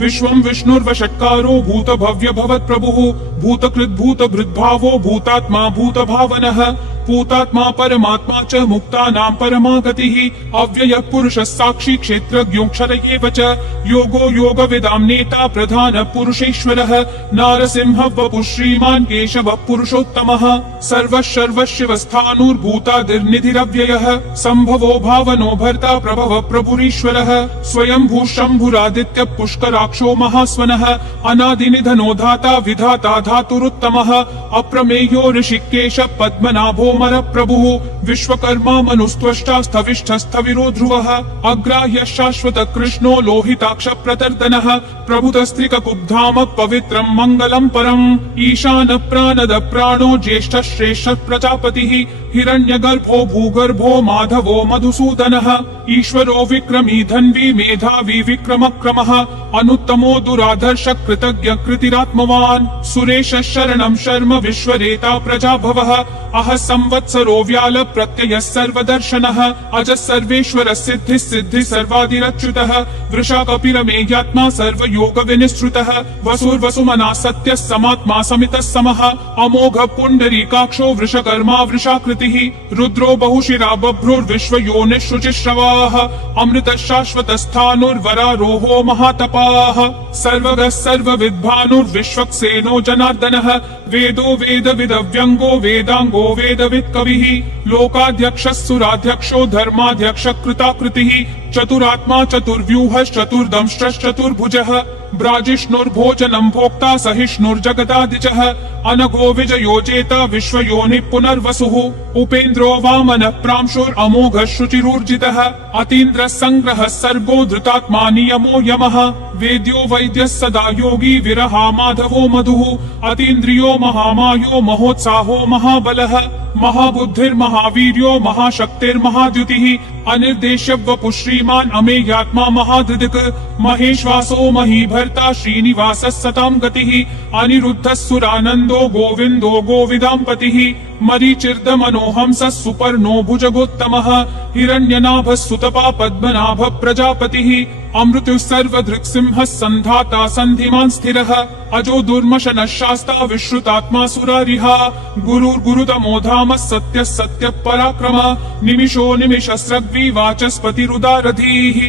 विश्वं विष्णुर्वषट्कारो भूत भव्य भवत् प्रभुः भूतकृत् भूत भृद्भावो भूतात्मा भूत भावनः भूतात्मा परमात्मा च मुक्तानां परमा गतिः अव्ययः पुरुषः साक्षी क्षेत्रज्ञोऽक्षर एव च योगो योगविदां नेता प्रधान पुरुषेश्वरः नारसिंह वपुः श्रीमान् केशवः पुरुषोत्तमः सर्वशर्वशिवस्थाणुर्भूतादिर्निधिरव्ययः सम्भवो भावनो भर्ता प्रभवः प्रभुरीश्वरः स्वयंभू शम्भुरादित्य पुष्कराक्षो महास्वनः अनादिनिधनो धाता विधाता धातुरुत्तमः अप्रमेयो ऋषिकेश पद्मनाभो मर प्रभुः विश्वकर्मा मनुस्त्वष्टा स्थविष्ठस्थविरो ध्रुवः अग्राह्य शाश्वत कृष्णो लोहिताक्ष प्रतर्दनः प्रभुतस्त्रिककुब्धाम पवित्रं मङ्गलं परम् ईशान प्राणद प्राणो ज्येष्ठ श्रेष्ठ प्रजापतिः हिरण्यगर्भो भूगर्भो माधवो मधुसूदनः ईश्वरो विक्रमी धन्वी मेधावी विक्रमक्रमः अनुत्तमो दुराधर्ष कृतज्ञ कृतिरात्मवान् सुरेश शरणं शर्म विश्वरेता प्रजाभवः अह संवत्सरो व्याल प्रत्ययः सर्वदर्शनः अज सर्वेश्वर सिद्धि सिद्धि सर्वादिरच्युतः वृषा कपिलमेयात्मा सर्वयोग विनिश्रुतः वसुर्वसुमना सत्यः समात्मा समितः समः अमोघ पुण्डरीकाक्षो वृषकर्मा वृषाकृतिः रुद्रो बहुशिरा बभ्रुर्विश्वयोनिः शुचिश्रवाः अमृतः शाश्वत स्थाणुर्वरारोहो महातपाः सर्वगः सर्वविद्भानुर्विश्वक्सेनो जनार्दनः वेदो वेदविदव्यङ्गो वेदाङ्गो वेदवित् कविः लोकाध्यक्षः सुराध्यक्षो धर्माध्यक्ष कृताकृतिः चतुरात्मा चतुर्व्यूहश्चतुर्दंष्ट्रश्चतुर्भुजः ब्राजिष्णुर्भोजनं भोक्ता सहिष्णुर्जगदादिजः अनघो विजयोजेता विश्वयोनिः पुनर्वसुः उपेन्द्रो वामनः प्रांशुरमोघः शुचिरूर्जितः अतीन्द्रः संग्रहः सर्गो धृतात्मा नियमो यमः वेद्यो वैद्यः सदा योगी विरहा माधवो मधुः अतीन्द्रियो महामायो महोत्साहो महाबलः महाबुद्धिर्महावीर्यो महाशक्तिर्महाद्युतिः अनिर्देश्य वपुः श्रीमान् अमेयात्मा महाधृदिक् महेश्वासो महीभर्ता श्रीनिवासः सतां गतिः अनिरुद्धः सुरानन्दो गोविन्दो गोविदाम्पतिः मरीचिर्दमनोहंसः सुपर्णो भुजगोत्तमः हिरण्यनाभः सुतपा पद्मनाभ प्रजापतिः अमृतुः सर्वधृक्सिंहः सन्धाता सन्धिमान् स्थिरः अजो दुर्मशनः शास्ता विश्रुतात्मा सुरारिहा गुरुर्गुरुतमो धामः सत्यः सत्यः पराक्रमः निमिषो निमिषस्रग्वी वाचस्पतिरुदारधीः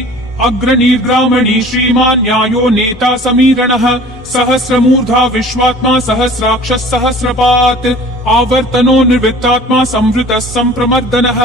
अग्रणीर्ग्रामणी श्रीमान् न्यायो नेता समीरणः सहस्रमूर्धा विश्वात्मा सहस्राक्षः सहस्रपात् आवर्तनो निर्वृत्तात्मा संवृतः संप्रमर्दनः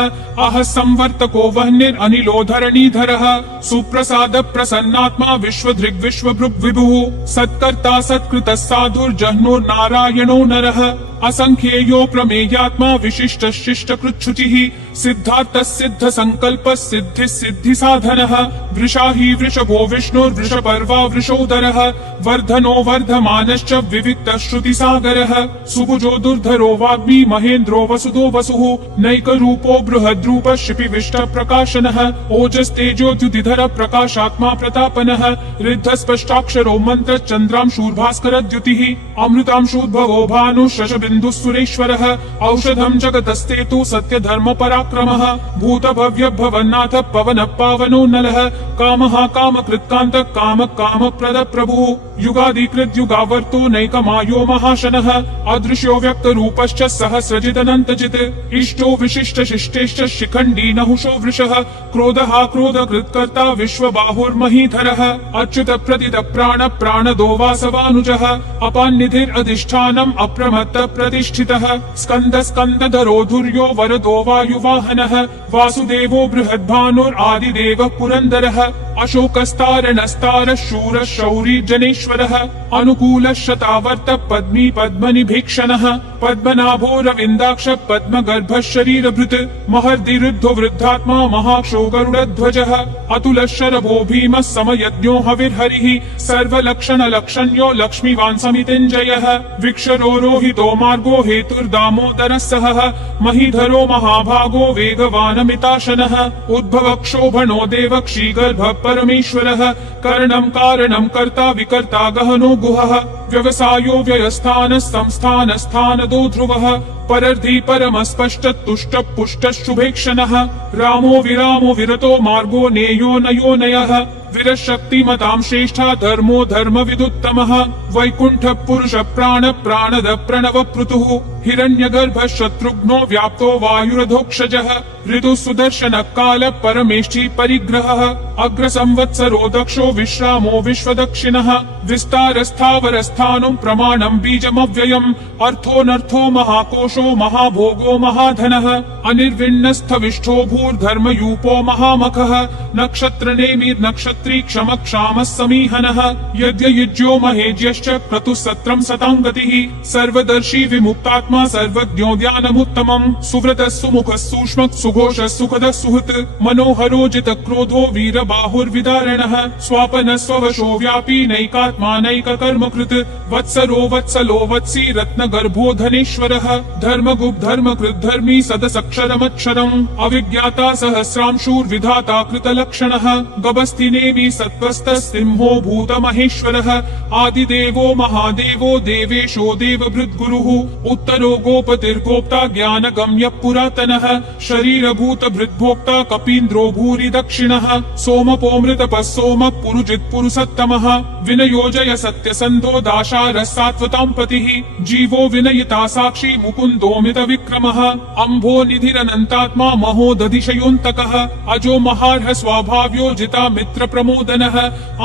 अह संवर्तको वह्निरनिलो धरणीधरः सुप्रसाद प्रसन्नात्मा विश्वधृग् विश्वभृग् विभुः सत्कर्ता सत्कृतः साधुर्जह्नुर्नारायणो नरः असंख्येयो प्रमेयात्मा विशिष्ट शिष्ट कृच्छुचिः सिद्धार्थ सिद्ध संकल्प सिद्धि सिद्धि साधनः वृषाही वृषभो विष्णुर्वृषपर्वा वृषोदरः वर्धनो वर्धमानश्च विविक्त श्रुति सागरः सुभुजो दुर्धरो वाग्मी महेन्द्रो वसुदो वसुः नैक रूपो बृहद्रूप शिपिविष्ट प्रकाशनः ओजस्तेजो द्युतिधर प्रकाशात्मा प्रतापनः रिद्ध स्पष्टाक्षरो मंत्र चंद्रांशूर्भास्कर द्युतिः अमृतांशूद्भवो भानु शशबिन्दु सुरेश्वरः औषधं जगतस्तेतु सत्य धर्म पराक्रमः भूत भव्य भवन्नाथ पवन पावनो नलः कामः काम कृत्कान्त काम काम प्रद प्रभुः युगादिकृत युगावर्तो नैकमायो महाशनः अदृश्यो व्यक्त रूपश्च सहस्रजिदनन्तजित् इष्टो विशिष्ट शिष्टेश्च शिखण्डी नहुषो वृषः क्रोधः क्रोध कृत्कर्ता विश्वबाहुर्महीधरः अच्युत प्रतिद प्राण प्राणदो वासवानुजः अपान्निधिरधिष्ठानम् अप्रमत्त प्रतिष्ठितः स्कन्द स्कन्दधरो धुर्यो वरदो वायुवाहनः वासुदेवो बृहद्भानुरादिदेवः पुरन्दरः अशोकस्तारणस्तार शूर शौरी जनेश्वरः अनुकूल शतावर्त पद्मी पद्मनिभीक्षणः पद्मनाभो रविन्दाक्ष पद्मगर्भ शरीरभृत् महर्दिरुद्धो वृद्धात्मा महाक्षो गरुडध्वजः अतुल शरभो भीमः समयज्ञो हविर्हरिः सर्वलक्षण लक्षण्यो लक्ष्मीवान् समितिञ्जयः विक्षरो रोहितो मार्गो हेतुर्दामोदरः सहः महीधरो महाभागो वेगवानमिताशनः उद्भव क्षोभणो देव क्षीगर गर्भः परमेश्वरः करणं कारणं कर्ता विकर्ता गहनो गुहः व्यवसायो व्ययस्थानः संस्थानस्थानदो ध्रुवः परर्धि परमस्पष्ट तुष्ट पुष्ट शुभेक्षणः रामो विरामो विरतो मार्गो नेयो नयो नयः विरशक्तिमतां श्रेष्ठा धर्मो धर्म विदुत्तमः वैकुण्ठ पुरुष प्राण प्राणद प्रणव पृथुः हिरण्यगर्भ शत्रुघ्नो व्याप्तो वायुरधोक्षजः ऋतु सुदर्शन काल परमेष्ठी परिग्रहः अग्र संवत्सरो दक्षो विश्रामो विश्वदक्षिणः विस्तार स्थावर स्थानं प्रमाणं बीजमव्ययम् अर्थोऽनर्थो महाकोशो महाभोगो महाधनः अनिर्विण्णस्थविष्ठो भूर्धर्मयूपो महामखः नक्षत्रनेमिर्नक्षत्री क्षम क्षामः समीहनः यद्ययुज्यो महेज्यश्च क्रतुः सत्रं सतां गतिः सर्वदर्शी विमुक्तात्मा सर्वज्ञो ध्यानमुत्तमम् सुव्रतः सुमुखः सूक्ष्मः सुघोषः सुखदः सुहृत् मनोहरो जितक्रोधो वीरबाहुर्विदारणः स्वापनः स्ववशो व्यापी नैकात्मा नैककर्मकृत् वत्सरो वत्सलो वत्सी रत्नगर्भो धनेश्वरः धर्मगुप् धर्मकृत् धर्मी सदसक्षरमक्षरम् अविज्ञाता सहस्रांशूर्विधाता कृतलक्षणः गभस्तिनेमि सत्त्वस्तः सिंहो भूतमहेश्वरः आदिदेवो महादेवो देवेशो देवभृद्गुरुः उत्तरो गोपतिर्गोप्ता ज्ञानगम्यः पुरातनः शरीरभूतभृद्भोक्ता कपीन्द्रो भूरि दक्षिणः सोमपोऽमृतपः सोमः पुरुजित् पुरुषोत्तमः विनयोजय सत्यसन्धो दाशारः सात्वतां पतिः जीवो विनयिता साक्षी मुकुन्दोमित विक्रमः अम्भो निधिरनन्तात्मा महोदधिशयोऽन्तकः अजो महार्ह स्वाभाव्यो जिता मित्र प्रमोदनः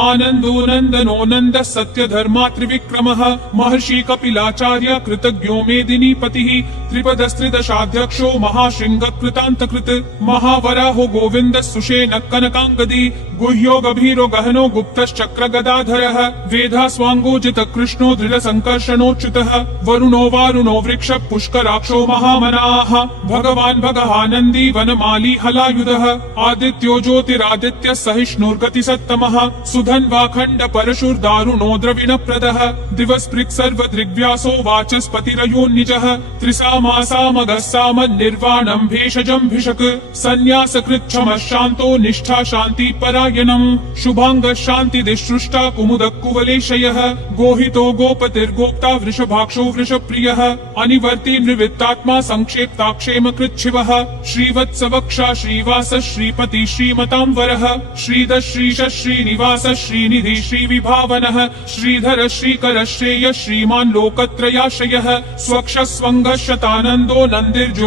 आनन्दो नन्दनो नन्दः सत्यधर्मा त्रिविक्रमः महर्षि कपिलाचार्य कृतज्ञो मेदिनी पतिः त्रिपदस्त्रिदशाध्यक्षो महाशृंग कृतान्तकृत् महावराहो गोविन्दः सुषेण कनकाङ्गदी गुह्यो गभीरो गहनो गुप्तश्चक्र गदाधरः वेधा स्वाङ्गोजित कृष्णो दृढ संकर्षणोच्युतः वरुणो वारुणो वृक्ष पुष्कराक्षो महामनाः भगवान् भगहानन्दी वनमाली हलायुधः आदित्यो ज्योतिरादित्य सहिष्णुर्गति सत्तमः सुधन्वाखण्ड परशुर्दारुणो द्रविणप्रदः दिवस्पृक् सर्वदृग्व्यासो वाचस्पतिरयोन्निजः त्रिसामासामगः साम निर्वाणं भेषजं भिषक् सन्न्यासकृच्छमः शान्तो निष्ठा शान्ति परायणम् शुभाङ्गः शान्तिदिसृष्टा कुमुदः कुवलेशयः गोहितो गोपतिर्गोप्ता वृषभाक्षो वृषप्रियः अनिवर्ति निवृत्तात्मा संक्षेप्ताक्षेम कृच्छिवः श्रीवत्सवक्षा श्रीवास श्रीपति श्रीमतांवरः श्रीधर श्रीश श्रीनिवास श्रीनिधि श्रीविभावनः श्रीधर श्रीकर श्रेय श्रीमान् लोकत्रयाश्रयः स्वक्ष स्वङ्गः शतानन्दो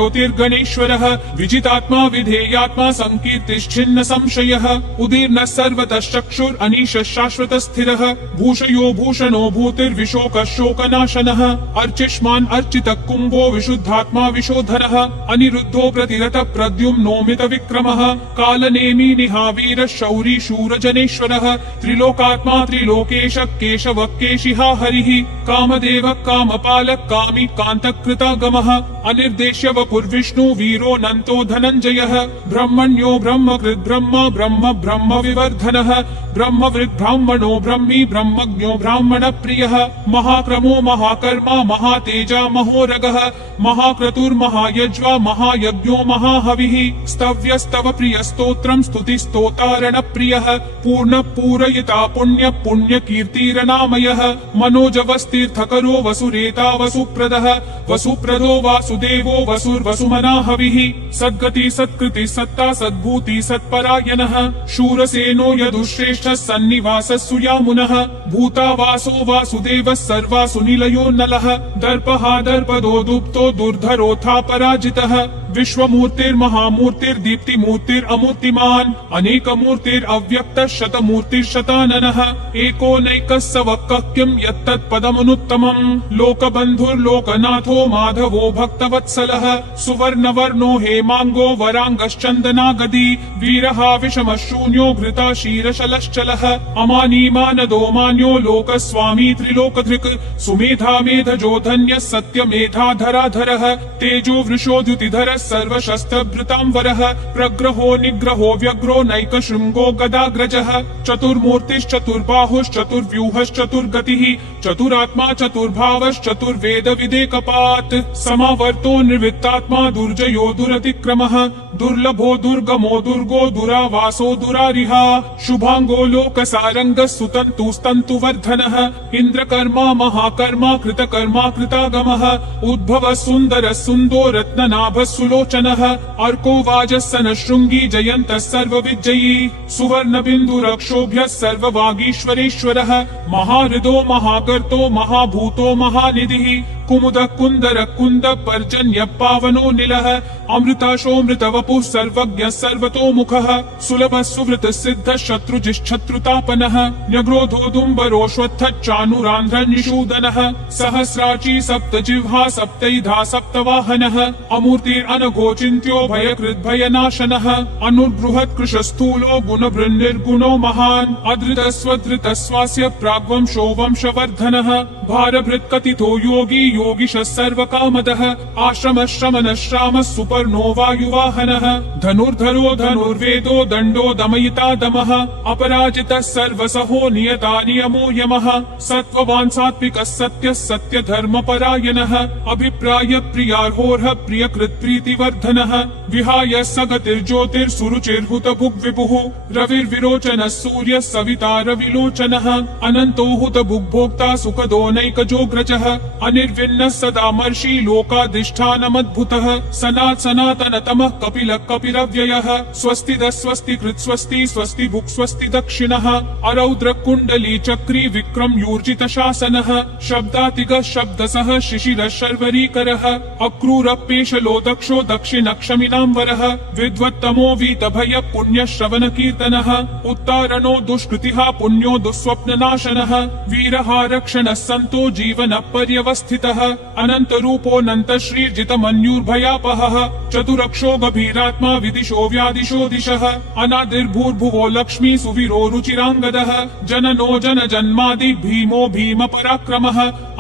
नन्दिर्ज्योतिर्गणेश्वरः विजितात्मा विधेयात्मा संकीर्तिश्छिन्न संशयः उदीर्णः सर्वतश्चक्षुर् अनीश शाश्वत स्थिरः भूषयो भूषणो भूतिर्विशोकः शोकनाशनः अर्चिष्मान् अर्चितः कुम्भो विशुद्धात्मा विशोधरः अनिरुद्धो प्रतिरत प्रद्युम्नोमित विक्रमः कालनेमि निहावीर शौरी शूरजनेश्वरः त्रिलोकात्मा त्रिलोकेश केशव केशिहा हरिः कामदेव कामपालक कामी कान्तकृतागमः अनिर्देश्य वपुर्विष्णु वीरो नन्तो धनञ्जयः ब्रह्मण्यो ब्रह्मकृत् ब्रह्म ब्रह्म ब्रह्म विवर्धनः ब्रह्मवृद् ब्राह्मणो ब्रह्मी ब्रह्मज्ञो ब्राह्मण प्रियः महाक्रमो महाकर्मा महातेजा महोरगः महाक्रतुर्महायज्वा महायज्ञो महाहविः स्तव्यस्तव प्रियस्तोत्रं स्तुतिस्तोतारण प्रियः पूर्ण पूरयिता पुण्य पुण्य कीर्तिरनामयः मनोजवस्तीर्थकरो वसुरेता वसुप्रदः वसुप्रदो वासुदेवो वसुर्वसुमना हविः सद्गति सत्कृति सत्ता सद्भूति सत्परायणः शूरसेनो यदुश्रेष्ठः सन्निवासः सुयामुनः भूतावासो वासुदेवः सर्वासु निलयो नलः दर्पहा दर्पदो दुप्तो दुर्धरोथा पराजितः विश्वमूर्तिर्महामूर्तिर्दीप्तिमूर्तिरमूर्तिमान् अनेकमूर्तिरव्यक्तः शतमूर्तिर्शताननः एको नैकः स वक्कः किं यत्तत्पदमनुत्तमम् लोकबन्धुर्लोकनाथो माधवो भक्तवत्सलः सुवर्णवर्णो हेमाङ्गो वराङ्गश्चन्दनागदी वीरहा विषमशून्यो घृता क्षीरशलश्चलः अमानीमानदो मान्यो लोकस्वामी त्रिलोकधृक् सुमेधा मेधजो धन्यः सत्यमेधाधराधरः तेजो वृषोद्युतिधरः सर्वशस्त्रभृतांवरः प्रग्रहो निग्रहो व्यग्रो नैकशृङ्गो गदाग्रजः चतुर्मूर्तिश्चतुर्बाहुश्चतुर्व्यूहश्चतुर्गतिः चतुरात्मा चतुर्भावश्चतुर्वेदविदेकपात् समावर्तो निर्वृत्तात्मा दुर्जयो दुरतिक्रमः दुर्लभो दुर्गमो दुर्गो दुरावासो दुरारिहा शुभांगो लोकसारङ्गः सुतन्तुस्तन्तुवर्धनः इन्द्रकर्मा महाकर्मा कृतकर्मा कृतागमः उद्भवः सुन्दरः सुन्दो रत्ननाभः सुलोचनः अर्को वाजस्सनः शृङ्गी जयन्तः सर्वविजयी सुवर्णबिन्दुरक्षोभ्यः सर्ववागीश्वरेश्वरः महाहृदो महाकर्तो महाभूतो महानिधिः कुमुदः कुन्दरः कुन्दः पर्जन्यः पावनो निलः अमृताशोऽमृतवपुः सर्वज्ञः सर्वतोमुखः सुलभः सुवृतः सिद्धः शत्रुजिश्शत्रुतापनः न्यग्रोधोदुम्बरोऽश्वत्थः चाणूरान्ध्रनिषूदनः सहस्राची सप्तजिह्वा सप्तैधा सप्तवाहनः अमूर्तिरनघोचिन्त्यो भयकृद्भयनाशनः अनुर्बृहत्कृशस्थूलो गुणभृन्निर्गुणो महान् अधृतस्वधृतस्वास्य प्राग्वंशो वंशवर्धनः भारभृत्कथितो योगी योगिशः सर्वकामदः आश्रमः श्रमणः श्रामः सुपर्णो वायुवाहनः धनुर्धरो धनुर्वेदो दण्डो दमयिता दमः अपराजितः सर्वसहो नियता नियमो यमः सत्त्ववान् सात्विकः सत्यः सत्यधर्मपरायणः अभिप्राय प्रियार्होर्ह प्रियकृत् प्रीतिवर्धनः विहाय सगतिर्ज्योतिर्सुरुचिर्हुतभुग्विभुः रविर्विरोचनः सूर्यः सविता रविलोचनः अनन्तो हुतभुग्भोक्ता सुखदो नैकजोग्रजः अनिर्विन्नः सदा मर्षि लोकाधिष्ठानमद्भुतः सनातनतमः कपिलः कपिरव्ययः स्वस्तिदः स्वस्तिकृत् स्वस्ति स्वस्ति भुक् स्वस्ति दक्षिणः अरौद्र कुण्डली चक्री विक्रम यूर्जित शासनः शब्दातिगः शब्दसः शिशिरः शर्वरीकरः अक्रूरपेशलो दक्षो दक्षिणक्षमिनाम्बरः विद्वत्तमो वीतभयः पुण्यश्रवण कीर्तनः उत्तारणो दुष्कृतिः पुण्यो दुःस्वप्ननाशनः वीरः रक्षणः सन्तो जीवन पर्यवस्थितः अनन्तरूपोऽनन्त श्रीर्जितमन्युर्भयापहः चतुरक्षो गभीरात्मा विदिशो व्यादिशो दिशः अनादिर्भूर्भुवो लक्ष्मी सुवीरो रुचिराङ्गदः जननो जनजन्मादि भीमो भीम पराक्रमः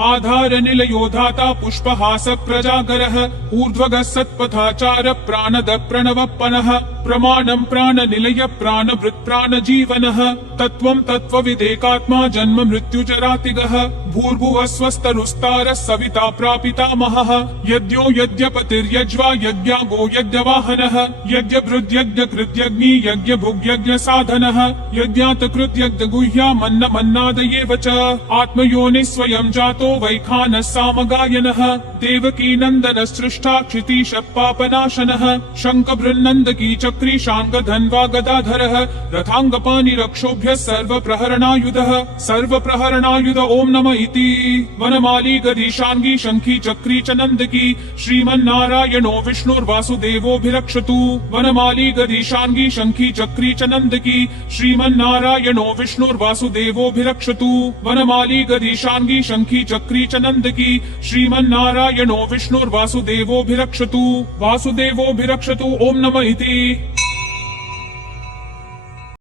आधार निलयो धाता पुष्पहास प्रजागरः ऊर्ध्वगः सत्पथाचार प्राणद प्रणवप्पनः प्रमाणं प्राणनिलय प्राणभृत् प्राणजीवनः तत्त्वं तत्त्वविदेकात्मा जन्म मृत्युजरातिगः भूर्भुवः स्वस्तरुस्तारः सविता प्रापितामहः यज्ञो यज्ञपतिर्यज्वा यज्ञागो यज्ञवाहनः यज्ञभृद्यज्ञकृत्यग्नि यज्ञभुग्यज्ञसाधनः यज्ञातकृत्यज्ञगुह्यामन्नमन्नादयेव च आत्मयोनिः स्वयं जातो वैखानः सामगायनः देवकी नन्दनः सृष्टा क्षितीशः पापनाशनः शङ्खभृन्नन्दकी चक्री शाङ्गधन्वा गदाधरः रथाङ्गपाणिरक्षोभ्यः सर्वप्रहरणायुध ओम नमः इति वनमाली गदीशाङ्गी शङ्खी चक्री च नन्दकी श्रीमन्नारायणो विष्णुर्वासुदेवोऽभिरक्षतु वनमाली गदीशाङ्गी शङ्खी चक्री च नन्दकी श्रीमन्नारायणो विष्णुर्वासुदेवोऽभिरक्षतु वनमाली गदीशाङ्गी शङ्खी चक्री च नन्दकी श्रीमन्नारायणो विष्णुर्वासुदेवोऽभिरक्षतु वासुदेवोऽभिरक्षतु ओम नमः इति।